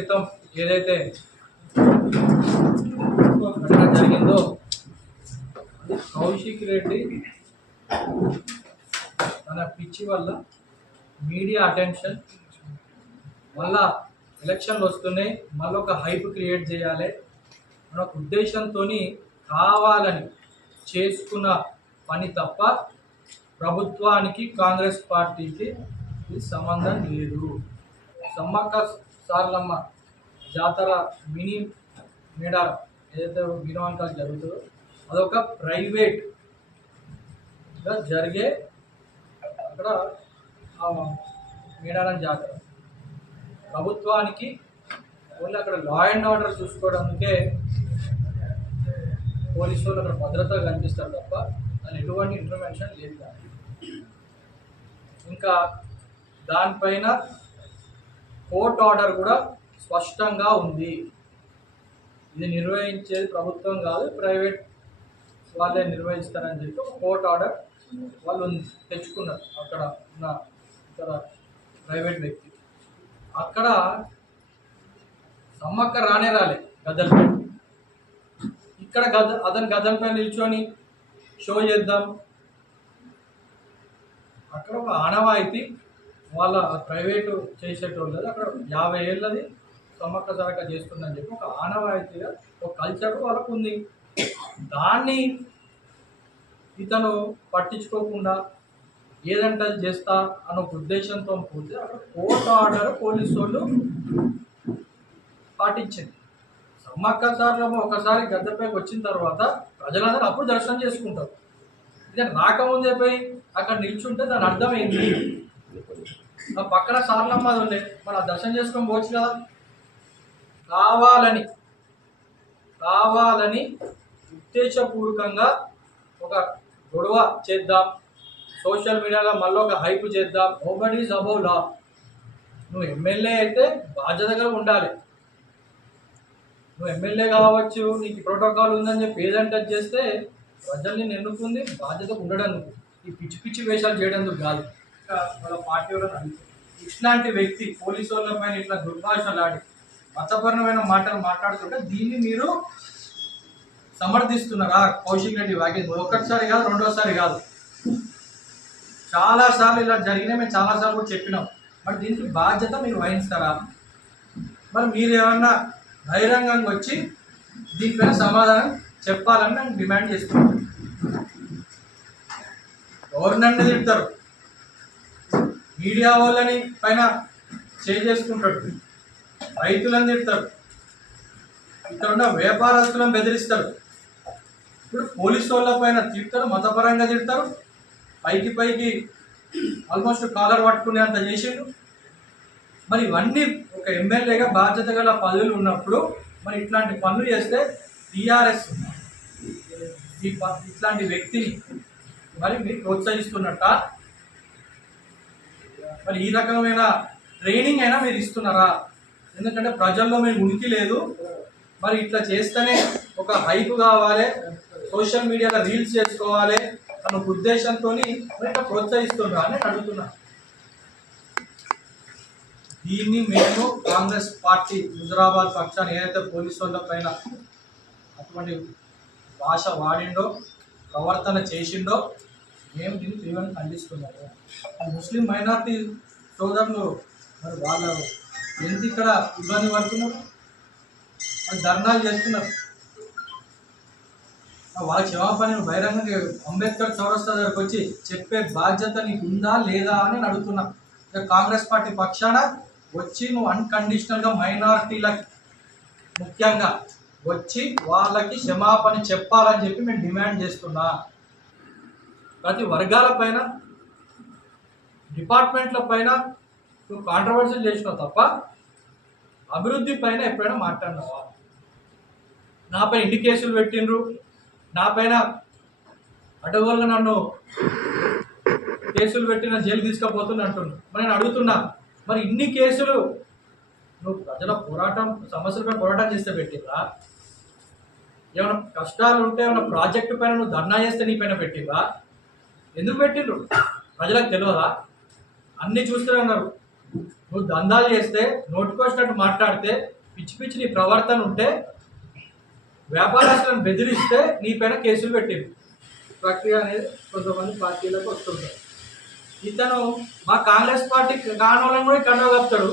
క్రితం ఏదైతే ఘటన జరిగిందో కౌశిక్ రెడ్డి తన పిచ్చి వల్ల మీడియా అటెన్షన్, మళ్ళా ఎలక్షన్లు వస్తున్నాయి, మళ్ళీ ఒక హైప్ క్రియేట్ చేయాలి అన్న ఉద్దేశంతో కావాలని చేసుకున్న పని తప్ప ప్రభుత్వానికి కాంగ్రెస్ పార్టీకి ఇది సంబంధం లేదు. సమ్మక్క సారలమ్మ జాతర మినీ మేడారం ఏదైతే వినోదాలు జరుగుతుందో అదొక ప్రైవేట్గా జరిగే అక్కడ మేడారం జాతర. ప్రభుత్వానికి ఓన్లీ అక్కడ లా అండ్ ఆర్డర్ చూసుకోవడానికే పోలీసు వాళ్ళు అక్కడ భద్రత కనిపిస్తారు తప్ప దాని ఎటువంటి ఇంటర్వెన్షన్ లేదు. ఇంకా దానిపైన కోర్ట్ ఆర్డర్ కూడా స్పష్టంగా ఉంది. ఇది నిర్వహించేది ప్రభుత్వం కాదు, ప్రైవేట్ వాళ్ళే నిర్వహిస్తారని చెప్పి కోర్ట్ ఆర్డర్ వాళ్ళు తెచ్చుకున్నారు. అక్కడ ఉన్న ఇతర ప్రైవేట్ వ్యక్తి అక్కడ సమ్మక్క రాలే గద్దలపై. ఇక్కడ అతని గద్దలపై నిల్చొని షో చేద్దాం. అక్కడ ఒక ఆనవాయితీ వాళ్ళ ప్రైవేటు చేసేటోళ్ళు కదా, అక్కడ 50 ఏళ్ళది సమ్మక్క సారక్క చేస్తుందని చెప్పి ఒక ఆనవాయితీగా ఒక కల్చర్ వాళ్ళకు ఉంది. దాన్ని ఇతను పట్టించుకోకుండా ఏదంటే చేస్తా అన్న ఒక ఉద్దేశంతో పోతే అక్కడ కోర్టు ఆర్డర్ పోలీసు వాళ్ళు పాటించింది. సమ్మక్క సారలమ్మ ఒకసారి గద్దెపైకి వచ్చిన తర్వాత ప్రజలందరూ అప్పుడు దర్శనం చేసుకుంటారు. ఇక రాకముందే పోయి అక్కడ నిల్చుంటే దాని అర్థమైంది. ఆ పక్కన సారలమ్మ అది ఉండే మన దర్శనం చేసుకొని పోవచ్చు కదా. కావాలని ఉద్దేశపూర్వకంగా ఒక గొడవ చేద్దాం, సోషల్ మీడియాలో మళ్ళీ ఒక హైప్ చేద్దాం. నోబడీ ఈజ్ అబౌవ్ లా. నువ్వు ఎమ్మెల్యే అయితే బాధ్యతగా ఉండాలి. నువ్వు ఎమ్మెల్యే కావచ్చు, నీకు ప్రోటోకాల్ ఉందని చెప్పి ఏదంటే చేస్తే ప్రజల్ని ఎన్నుకుంది బాధ్యత ఉండడానికి, ఈ పిచ్చి పిచ్చి వేషాలు చేయడానికి కాదు. ఇంకా వాళ్ళ పార్టీ వాళ్ళని అడుగుతుంది. ఇట్లాంటి వ్యక్తి పోలీసు వాళ్ళ పైన ఇట్లా దుర్భాషలాడి మతపరమైన మాటలు మాట్లాడుతుంటే దీన్ని మీరు సమర్థిస్తున్నారా? కౌశిక్ రెడ్డి వ్యాఖ్యలు ఒకటిసారి కాదు, రెండోసారి కాదు, చాలాసార్లు ఇలా జరిగినాయి. మేము చాలాసార్లు కూడా చెప్పినాం. మరి దీనికి బాధ్యత మీరు వహిస్తారా? మరి మీరు ఏమన్నా బహిరంగంగా వచ్చి దీనిపైన సమాధానం చెప్పాలని నేను డిమాండ్ చేస్తున్నాను. గవర్నమెంట్ తిడతారు, మీడియా వాళ్ళని పైన చేసుకుంటాడు, రైతులను తిడతారు, ఇక్కడ ఉన్న వ్యాపారస్తులను బెదిరిస్తారు. ఇప్పుడు పోలీసు వాళ్ళ పైన తిడతారు, మతపరంగా తిడతారు, పైకి ఆల్మోస్ట్ కాలర్ పట్టుకునే అంత చేసిండు. మరి ఇవన్నీ ఒక ఎమ్మెల్యేగా బాధ్యత గల పదవులు ఉన్నప్పుడు మరి ఇట్లాంటి పనులు చేస్తే టీఆర్ఎస్ ఇట్లాంటి వ్యక్తిని మరి మీరు ప్రోత్సహిస్తున్నట్ట? మరి ఈ రకమైన ట్రైనింగ్ అయినా మీరు ఇస్తున్నారా? ఎందుకంటే ప్రజల్లో మీరు ఉనికి లేదు. మరి ఇట్లా చేస్తేనే ఒక హైప్ కావాలి, సోషల్ మీడియాలో రీల్స్ చేసుకోవాలి అన్న ఉద్దేశంతో ఇట్లా ప్రోత్సహిస్తున్నారా అని అడుగుతున్నా. దీన్ని మేము కాంగ్రెస్ పార్టీ హుజరాబాద్ పక్షాన్ని ఏదైతే పోలీసు వాళ్ళ పైన అటువంటి భాష వాడిండో, ప్రవర్తన చేసిండో మేము దీన్ని తీవ్రంగా ఖండిస్తున్నాము. ముస్లిం మైనార్టీ సోదరులు మరి వాళ్ళు ఎంత ఇక్కడ ఇబ్బంది పడుతున్నారు, వాళ్ళు ధర్నాలు చేస్తున్నారు. వాళ్ళ క్షమాపణ బహిరంగంగా అంబేద్కర్ చౌరస్తా దగ్గరకు వచ్చి చెప్పే బాధ్యత నీకు ఉందా లేదా అని అడుగుతున్నా. కాంగ్రెస్ పార్టీ పక్షాన వచ్చి నువ్వు అన్కండిషనల్గా మైనారిటీలకు ముఖ్యంగా వచ్చి వాళ్ళకి క్షమాపణ చెప్పాలని చెప్పి మేము డిమాండ్ చేస్తున్నా. ప్రతి వర్గాల పైన, డిపార్ట్మెంట్ల పైన నువ్వు కాంట్రవర్సీలు చేసినావు తప్ప అభివృద్ధి పైన ఎప్పుడైనా మాట్లాడినావా? నాపైన ఇంటి కేసులు పెట్టిండ్రు, నాపైన అడ్డగోలుగా నన్ను కేసులు పెట్టిన జైలు తీసుకుపోతున్నా అంటున్నా. మరి నేను అడుగుతున్నా, మరి ఇన్ని కేసులు నువ్వు ప్రజల పోరాటం సమస్యలపై పోరాటం చేస్తే పెట్టిందా? ఏమైనా కష్టాలు ఉంటే ఏమైనా ప్రాజెక్టు పైన నువ్వు ధర్నా చేస్తే నీ పైన పెట్టిందా? ఎందుకు పెట్టిండ్రు? ప్రజలకు తెలియదా? అన్నీ చూస్తూనే ఉన్నారు. నువ్వు దందాలు చేస్తే నోటికొచ్చినట్టు మాట్లాడితే పిచ్చి పిచ్చి నీ ప్రవర్తన ఉంటే వ్యాపారస్తులను బెదిరిస్తే నీ పైన కేసులు పెట్టింది ప్రక్రియ అనేది కొంతమంది పార్టీలకు వస్తుంటారు. ఇతను మా కాంగ్రెస్ పార్టీ కానోళ్ళని కూడా కండవ కప్తాడు.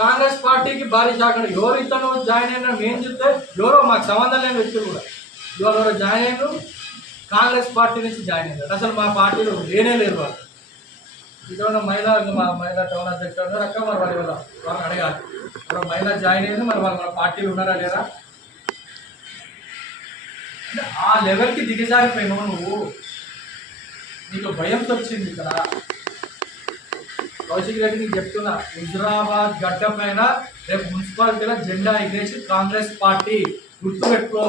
కాంగ్రెస్ పార్టీకి భారీ శాఖలు ఎవరు ఇతను జాయిన్ అయినా మేము చూస్తే ఎవరో మాకు సంబంధం లేని వ్యక్తులు కూడా ఎవరెవరో జాయిన్ అయ్యారు, కాంగ్రెస్ పార్టీ నుంచి జాయిన్ అయ్యారు. అసలు మా పార్టీలో లేనే లేరు వాళ్ళు. ఇటువంటి మా మహిళా టౌన్ అధ్యక్షుడు గారు అక్క మరి వాళ్ళని అడగాలి. ఇప్పుడు మహిళా జాయిన్ అయ్యింది, మరి వాళ్ళ పార్టీలు ఉన్నారా లేదా అంటే ఆ లెవెల్కి దిగజారిపోయినావు నువ్వు. నీకు భయం వచ్చింది ఇక్కడ. కౌశిక్ రెడ్డి నీకు చెప్తున్నా, హుజురాబాద్ గడ్డ పైన రేపు మున్సిపాలిటీలో జెండా ఎగిరేసి కాంగ్రెస్ పార్టీ గుర్తుపెట్టుకో.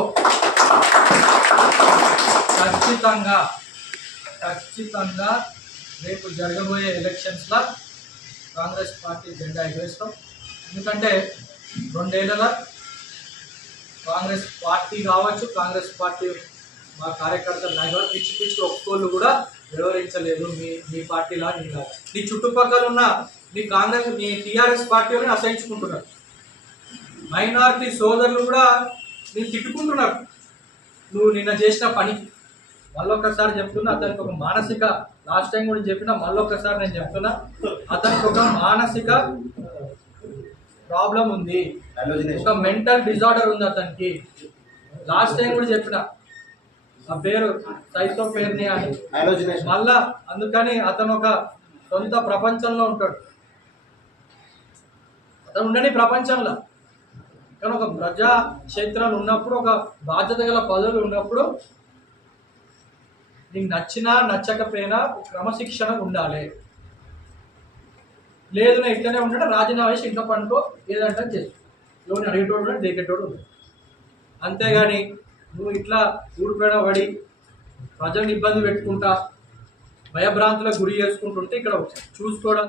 ఖచ్చితంగా రేపు జరగబోయే ఎలక్షన్స్లో కాంగ్రెస్ పార్టీ జెండా ఎగరేస్తాం. ఎందుకంటే 2 ఏళ్ళ కాంగ్రెస్ పార్టీ కావచ్చు, కాంగ్రెస్ పార్టీ మా కార్యకర్తలు నాయకులు పిచ్చి పిచ్చి ఒక్కోళ్ళు కూడా వివరించలేదు. మీ పార్టీలా నీలా నీ చుట్టుపక్కల ఉన్న నీ కాంగ్రెస్ నీ టీఆర్ఎస్ పార్టీని అసహించుకుంటున్నారు. మైనారిటీ సోదరులు కూడా నేను తిట్టుకుంటున్నారు నువ్వు నిన్న చేసిన పనికి. మళ్ళొక్కసారి చెప్తున్నా, అతనికి ఒక మానసిక, లాస్ట్ టైం కూడా చెప్పినా మళ్ళొక్కసారి నేను చెప్తున్నా, అతనికి ఒక మానసిక ప్రాబ్లం ఉంది, ఒక మెంటల్ డిజార్డర్ ఉంది అతనికి. లాస్ట్ టైం కూడా చెప్పిన ఆ పేరు సైకోఫేర్నియా అని. మళ్ళా అందుకని అతను ఒక సొంత ప్రపంచంలో ఉంటాడు. అతను ఉండని ప్రపంచంలో, కానీ ఒక ప్రజా క్షేత్రాలు ఉన్నప్పుడు, ఒక బాధ్యత గల పదవులు ఉన్నప్పుడు నీకు నచ్చినా నచ్చకపోయినా క్రమశిక్షణ ఉండాలి. లేదు నా ఇట్లనే ఉండడం రాజీనామా చేసి ఇంకా పండుకో ఏదంటే చేసు లోన్ అడిగేటోడు కూడా దిగేటోడు ఉంది. అంతేగాని నువ్వు ఇట్లా ఊరిపోయిన పడి ప్రజల్ని ఇబ్బంది పెట్టుకుంటా భయభ్రాంతులకు గురి చేసుకుంటుంటే ఇక్కడ చూసుకోవడం